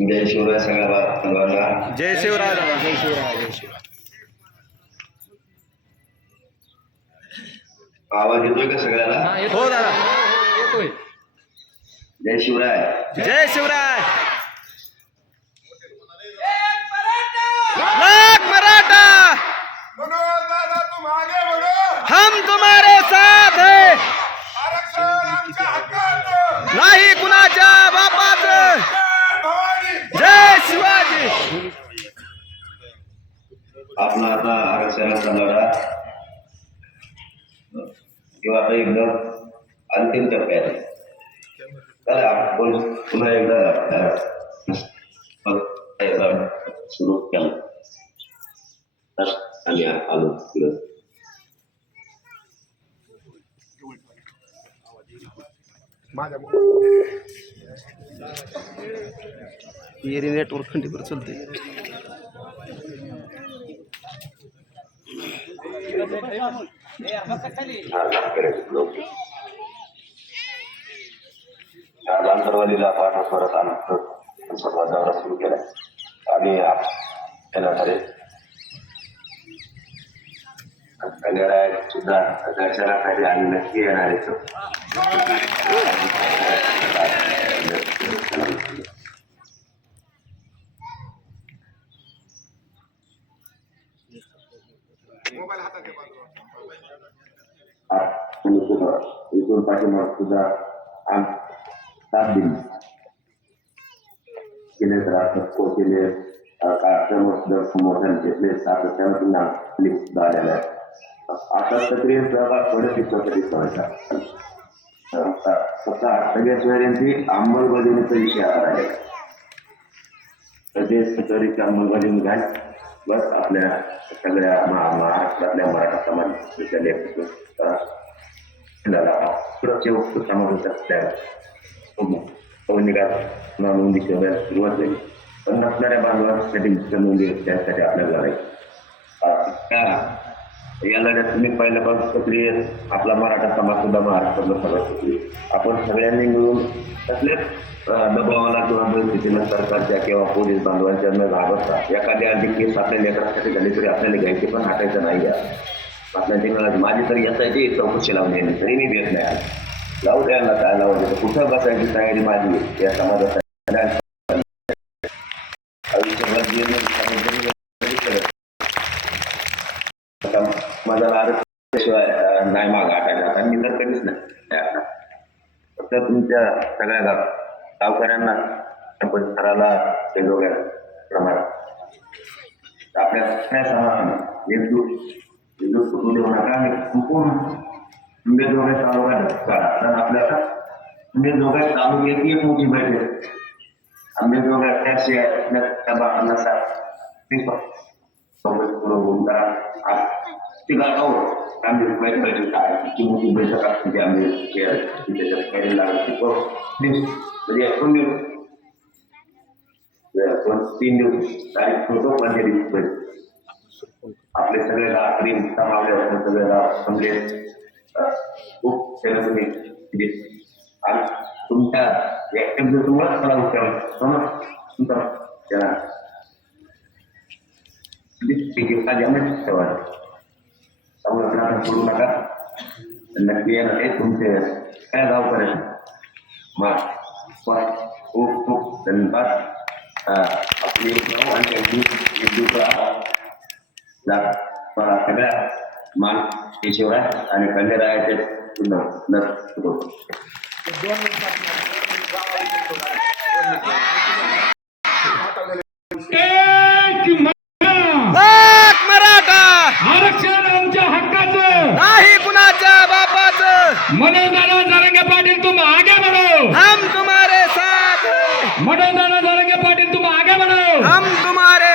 जय शिवराय सगळ्या बांधवांना जय शिवराय दादा जय शिवराय जय शिवराय आवाज़ येतोय का सगळ्याला? हो दादा. येतोय. जय शिवराय जय शिवराय आपला आता आरक्षणाचा लढा किंवा आता एकदम अंतिम टप्प्यात. चला आपण पुन्हा एकदा सुरू केलं तर आम्ही आलो पुढं. येरी नेटवर्क खंडीवर चलते हा, पाठ परत आणत सर्व दौरा सुरू केलाय. आणि येणारे सुद्धा दर्शनासाठी आणि नक्की येणार आहे. इथून पाठीमाग सुद्धा आम सात दिन. केले तर असं कोचिले समोर घेतले सातत्यानं पुन्हा क्लिप सुद्धा आता सक्रिय सहभाग थोडे शिकवण्यासाठी करायचा स्वतः सगळ्या सोयऱ्यांची अंमलबजावणीचा विषय आला आहे. प्रदेश कचोरीची अंमलबजावणी घ्याल बस आपल्या सगळ्या महा- महाराष्ट्रातल्या मराठा समाजाच्या लेखक आपल्याला सुरक्षा वस्तू समावेश असल्या सैनिकात नोंदी शोधायला सुरुवात झाली पण नसणाऱ्या बांधवांसाठी नोंदी त्यासाठी आपल्याला लढायची या लढ्यात तुम्ही पहिल्यापासून सक्रिय आपला मराठा समाज सुद्धा महाराष्ट्रातला सगळ्यात सक्रिय आपण सगळ्यांनी मिळून कसल्याच दबावाला किंवा परिस्थितीला सरकारच्या किंवा पोलीस बांधवांच्या न घाबरता एखाद्या अधिक केस आपल्या लेकरासाठी झाली तरी आपल्याला घ्यायची पण हटायचं नाही आहे. आपल्याला ते माझी तरी यासाठी चौकशी लावून येणे तरी मी भेट नाही लावू द्या ना काय लावू द्या कुठं बसायची तयारी माझी? या समाजासाठी आयुष्यभर जे मी सांगितलं ते करत. आता माझा आरक्षणाशिवाय नाही माग आटायला आता मी तर कधीच नाही. आता. फक्त तुमच्या सगळ्या गाव गावकऱ्यांना परिसराला वेगवेगळ्या प्रमाणात आपल्या सगळ्या समाजाने एकजूट एकजूट करून देऊ नका. आणि चुकून आंबेजोगाई तालुका धक्का कारण आपल्याला आंबेजोगाई तालुक्याची एक मोठी बैठक आहे. आंबेजोगाई त्याशिवाय आपल्या त्या भागांना सा- ते करा आ- ती गाव आम्ही बैठक काय ती मोठी बैठक असते ती आम्ही हे- ती त्याच्यात काही लागत ती पण दिवस म्हणजे दोन दिवस दोन तीन दिवस तारीख फोटो पण ते दिवस बैठक. आपले सगळे गाव प्रेम समावले होते सगळे गाव समजे अं, खूप सेवा तुम्ही दिली. आणि तुमच्या ऍक्टिव्ह तुम्हाला मला विचारलं समज तुमचा त्याला गिफ्टा द्यामच ठेवा त्यामुळे आपण आता सोडू नका नक्की येणार आहे तुमचे काय गाव करेल मग खूप खूप धन्यवाद अं, आपली गाव आणि त्यांची एकजूट ला- मला सगळ्या मान शिवाय आणि कन्यारायाचे सुद्धा नर सुरू एक आगे बढ़ो। हम तुम्हारे साथ मडोदाना के पाटील तुम आगे बढ़ो। हम तुम्हारे